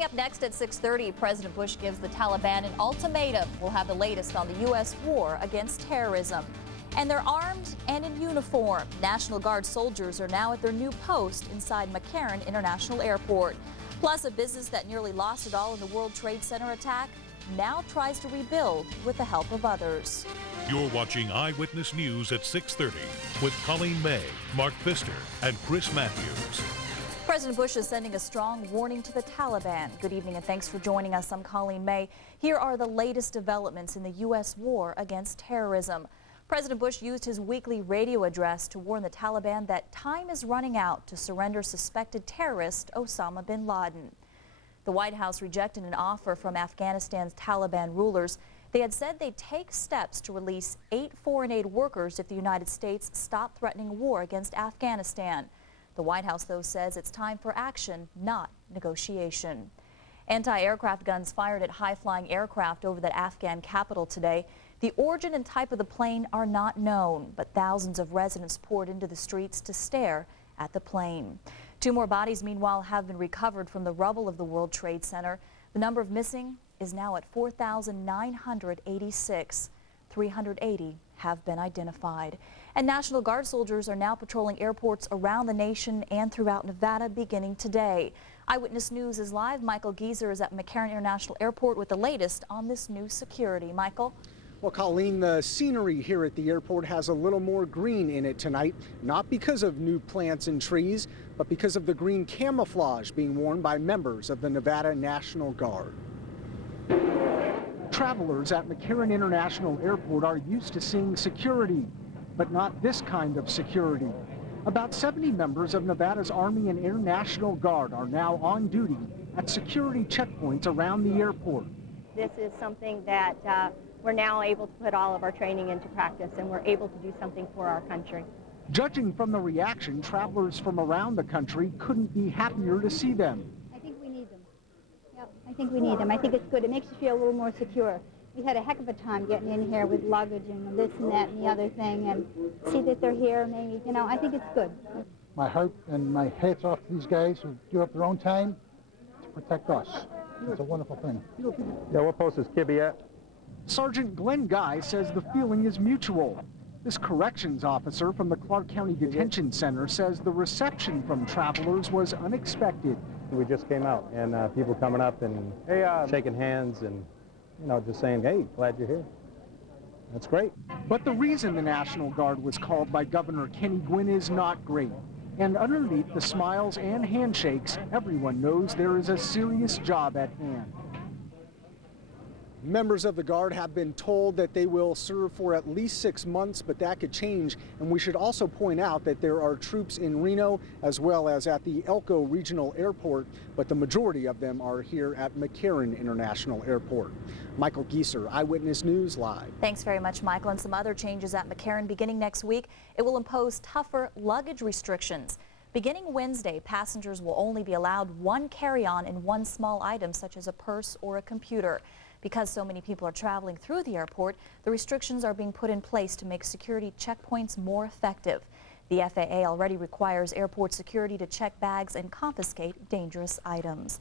Coming up next at 6:30, President Bush gives the Taliban an ultimatum. We'll have the latest on the U.S. war against terrorism. And they're armed and in uniform. National Guard soldiers are now at their new post inside McCarran International Airport. Plus, a business that nearly lost it all in the World Trade Center attack now tries to rebuild with the help of others. You're watching Eyewitness News at 6:30 with Colleen May, Mark Pfister, and Chris Matthews. President Bush is sending a strong warning to the Taliban. Good evening and thanks for joining us. I'm Colleen May. Here are the latest developments in the U.S. war against terrorism. President Bush used his weekly radio address to warn the Taliban that time is running out to surrender suspected terrorist Osama bin Laden. The White House rejected an offer from Afghanistan's Taliban rulers. They had said they'd take steps to release 8 foreign aid workers if the United States stopped threatening war against Afghanistan. The White House, though, says it's time for action, not negotiation. Anti-aircraft guns fired at high-flying aircraft over the Afghan capital today. The origin and type of the plane are not known, but thousands of residents poured into the streets to stare at the plane. 2 more bodies, meanwhile, have been recovered from the rubble of the World Trade Center. The number of missing is now at 4,986. 380 have been identified. And National Guard soldiers are now patrolling airports around the nation and throughout Nevada beginning today. Eyewitness News is live. Michael Geeser is at McCarran International Airport with the latest on this new security. Michael? Well, Colleen, the scenery here at the airport has a little more green in it tonight, not because of new plants and trees, but because of the green camouflage being worn by members of the Nevada National Guard. Travelers at McCarran International Airport are used to seeing security, but not this kind of security. About 70 members of Nevada's Army and Air National Guard are now on duty at security checkpoints around the airport. This is something that we're now able to put all of our training into practice, and we're able to do something for our country. Judging from the reaction, travelers from around the country couldn't be happier to see them. I think we need them. Yep, I think we need them. I think it's good. It makes us feel a little more secure. We had a heck of a time getting in here with luggage and this and that and the other thing, and see that they're here, maybe, you know, I think it's good. My heart and my hat's off to these guys who give up their own time to protect us. It's a wonderful thing. Yeah, what post is Kibby at? Sergeant Glenn Guy says the feeling is mutual. This corrections officer from the Clark County Detention Center says the reception from travelers was unexpected. We just came out, and people coming up and shaking hands and, you know, just saying, hey, glad you're here. That's great. But the reason the National Guard was called by Governor Kenny Guinn is not great. And underneath the smiles and handshakes, everyone knows there is a serious job at hand. Members of the Guard have been told that they will serve for at least 6 months, but that could change. And we should also point out that there are troops in Reno as well as at the Elko Regional Airport, but the majority of them are here at McCarran International Airport. Michael Geeser, Eyewitness News, live. Thanks very much, Michael. And some other changes at McCarran beginning next week. It will impose tougher luggage restrictions. Beginning Wednesday, passengers will only be allowed 1 carry-on and 1 small item, such as a purse or a computer. Because so many people are traveling through the airport, the restrictions are being put in place to make security checkpoints more effective. The FAA already requires airport security to check bags and confiscate dangerous items.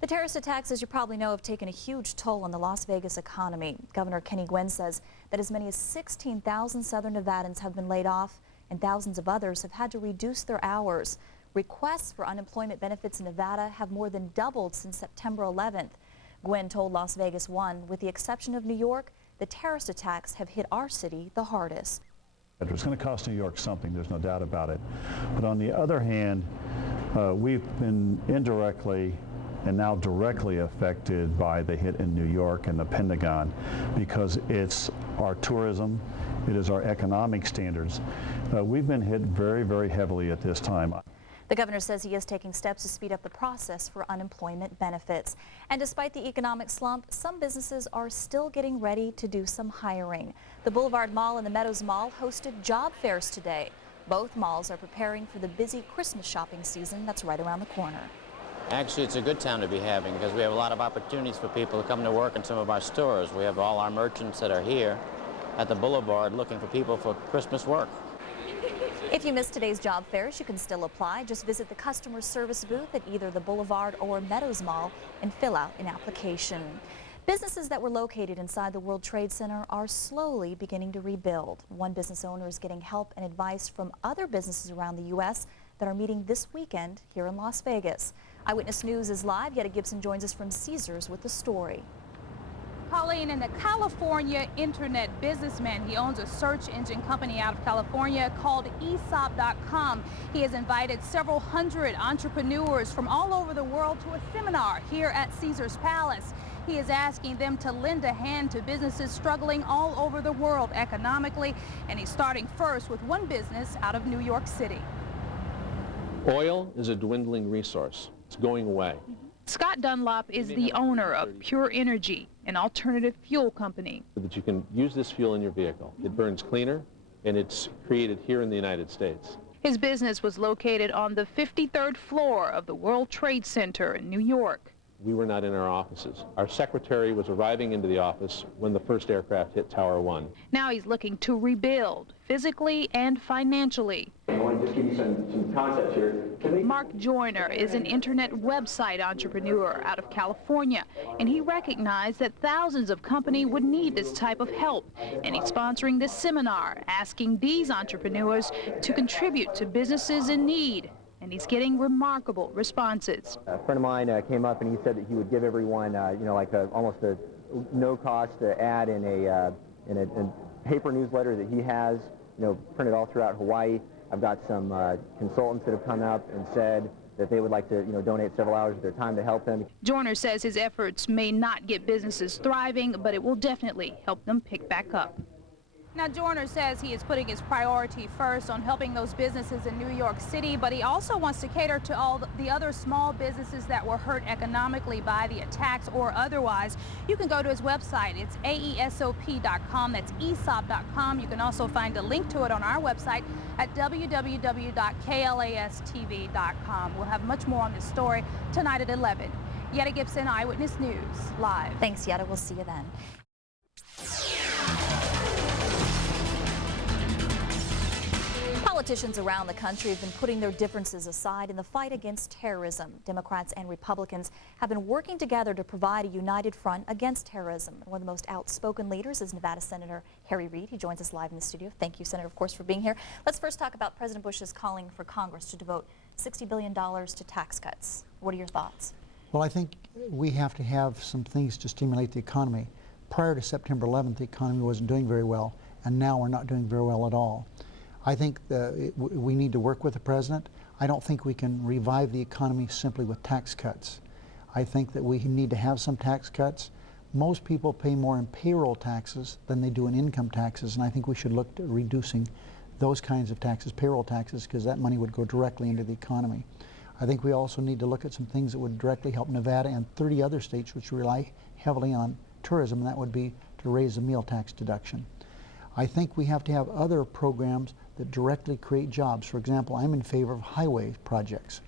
The terrorist attacks, as you probably know, have taken a huge toll on the Las Vegas economy. Governor Kenny Guinn says that as many as 16,000 Southern Nevadans have been laid off and thousands of others have had to reduce their hours. Requests for unemployment benefits in Nevada have more than doubled since September 11th. Guinn told Las Vegas One, with the exception of New York, the terrorist attacks have hit our city the hardest. It's going to cost New York something, there's no doubt about it. But on the other hand, we've been indirectly and now directly affected by the hit in New York and the Pentagon, because it's our tourism, it is our economic standards. We've been hit very, very heavily at this time. The governor says he is taking steps to speed up the process for unemployment benefits. And despite the economic slump, some businesses are still getting ready to do some hiring. The Boulevard Mall and the Meadows Mall hosted job fairs today. Both malls are preparing for the busy Christmas shopping season that's right around the corner. Actually, it's a good time to be having because we have a lot of opportunities for people to come to work in some of our stores. We have all our merchants that are here at the Boulevard looking for people for Christmas work. If you missed today's job fairs, you can still apply. Just visit the customer service booth at either the Boulevard or Meadows Mall and fill out an application. Businesses that were located inside the World Trade Center are slowly beginning to rebuild. One business owner is getting help and advice from other businesses around the U.S. that are meeting this weekend here in Las Vegas. Eyewitness News is live. Yetta Gibson joins us from Caesars with the story. Colleen, and a California internet businessman. He owns a search engine company out of California called ESOP.com. He has invited several hundred entrepreneurs from all over the world to a seminar here at Caesars Palace. He is asking them to lend a hand to businesses struggling all over the world economically, and he's starting first with one business out of New York City. Oil is a dwindling resource. It's going away. Scott Dunlop is the owner of Pure Energy, an alternative fuel company. That you can use this fuel in your vehicle. It burns cleaner, and it's created here in the United States. His business was located on the 53rd floor of the World Trade Center in New York. We were not in our offices. Our secretary was arriving into the office when the first aircraft hit Tower 1. Now he's looking to rebuild, physically and financially. I want to just give you some concepts here. Mark Joyner is an internet website entrepreneur out of California, and he recognized that thousands of companies would need this type of help. And he's sponsoring this seminar, asking these entrepreneurs to contribute to businesses in need. And he's getting remarkable responses. A friend of mine came up and he said that he would give everyone, almost a no-cost ad in a paper newsletter that he has, printed all throughout Hawaii. I've got some consultants that have come up and said that they would like to, donate several hours of their time to help them. Joyner says his efforts may not get businesses thriving, but it will definitely help them pick back up. Now, Joyner says he is putting his priority first on helping those businesses in New York City, but he also wants to cater to all the other small businesses that were hurt economically by the attacks or otherwise. You can go to his website. It's aesop.com. That's esop.com. You can also find a link to it on our website at www.KLAS-TV.com. We'll have much more on this story tonight at 11. Yetta Gibson, Eyewitness News, live. Thanks, Yetta. We'll see you then. Politicians around the country have been putting their differences aside in the fight against terrorism. Democrats and Republicans have been working together to provide a united front against terrorism. One of the most outspoken leaders is Nevada Senator Harry Reid. He joins us live in the studio. Thank you, Senator, of course, for being here. Let's first talk about President Bush's calling for Congress to devote $60 billion to tax cuts. What are your thoughts? Well, I think we have to have some things to stimulate the economy. Prior to September 11th, the economy wasn't doing very well, and now we're not doing very well at all. I think we need to work with the president. I don't think we can revive the economy simply with tax cuts. I think that we need to have some tax cuts. Most people pay more in payroll taxes than they do in income taxes, and I think we should look at reducing those kinds of taxes, payroll taxes, because that money would go directly into the economy. I think we also need to look at some things that would directly help Nevada and 30 other states which rely heavily on tourism, and that would be to raise the meal tax deduction. I think we have to have other programs that directly create jobs. For example, I'm in favor of highway projects.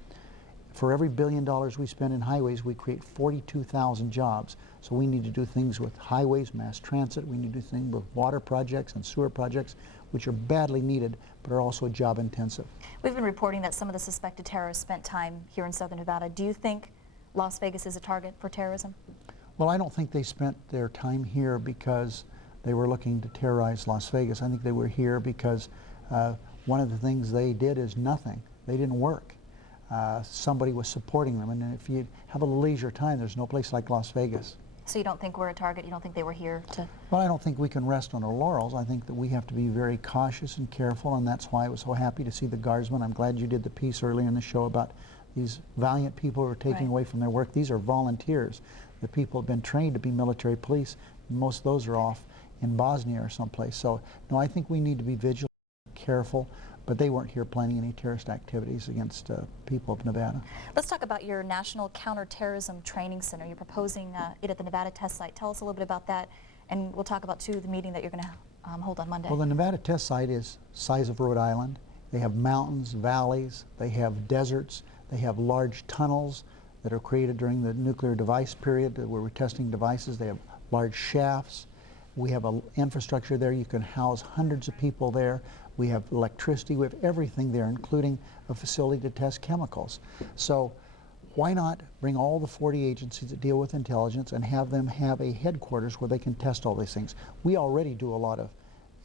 For every $1 billion we spend in highways, we create 42,000 jobs. So we need to do things with highways, mass transit. We need to do things with water projects and sewer projects, which are badly needed, but are also job intensive. We've been reporting that some of the suspected terrorists spent time here in southern Nevada. Do you think Las Vegas is a target for terrorism? Well, I don't think they spent their time here because they were looking to terrorize Las Vegas. I think they were here because one of the things they did is nothing. They didn't work. Somebody was supporting them, and if you have a leisure time, there's no place like Las Vegas. So you don't think we're a target? You don't think they were here to... Well, I don't think we can rest on our laurels. I think that we have to be very cautious and careful, and that's why I was so happy to see the Guardsmen. I'm glad you did the piece earlier in the show about these valiant people who are taking away from their work. These are volunteers. The people have been trained to be military police. Most of those are off in Bosnia or someplace. So, no, I think we need to be vigilant, careful, but they weren't here planning any terrorist activities against people of Nevada. Let's talk about your National Counterterrorism Training Center. You're proposing it at the Nevada test site. Tell us a little bit about that, and we'll talk about, too, the meeting that you're going to hold on Monday. Well, the Nevada test site is the size of Rhode Island. They have mountains, valleys, they have deserts, they have large tunnels that are created during the nuclear device period where we're testing devices. They have large shafts. We have an infrastructure there. You can house hundreds of people there, we have electricity, we have everything there, including a facility to test chemicals. So why not bring all the 40 agencies that deal with intelligence and have them have a headquarters where they can test all these things? We already do a lot of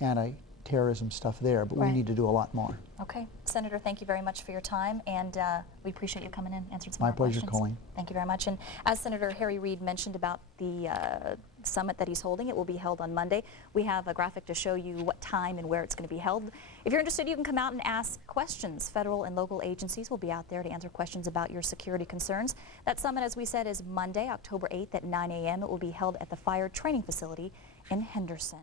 anti-terrorism stuff there, but we need to do a lot more. Okay. Senator, thank you very much for your time, and we appreciate you coming in, answering some of our questions. My pleasure, Colleen. Thank you very much. And as Senator Harry Reid mentioned about the summit that he's holding, it will be held on Monday. We have a graphic to show you what time and where it's going to be held. If you're interested, you can come out and ask questions. Federal and local agencies will be out there to answer questions about your security concerns. That summit, as we said, is Monday, October 8th at 9 a.m. It will be held at the Fire Training Facility in Henderson.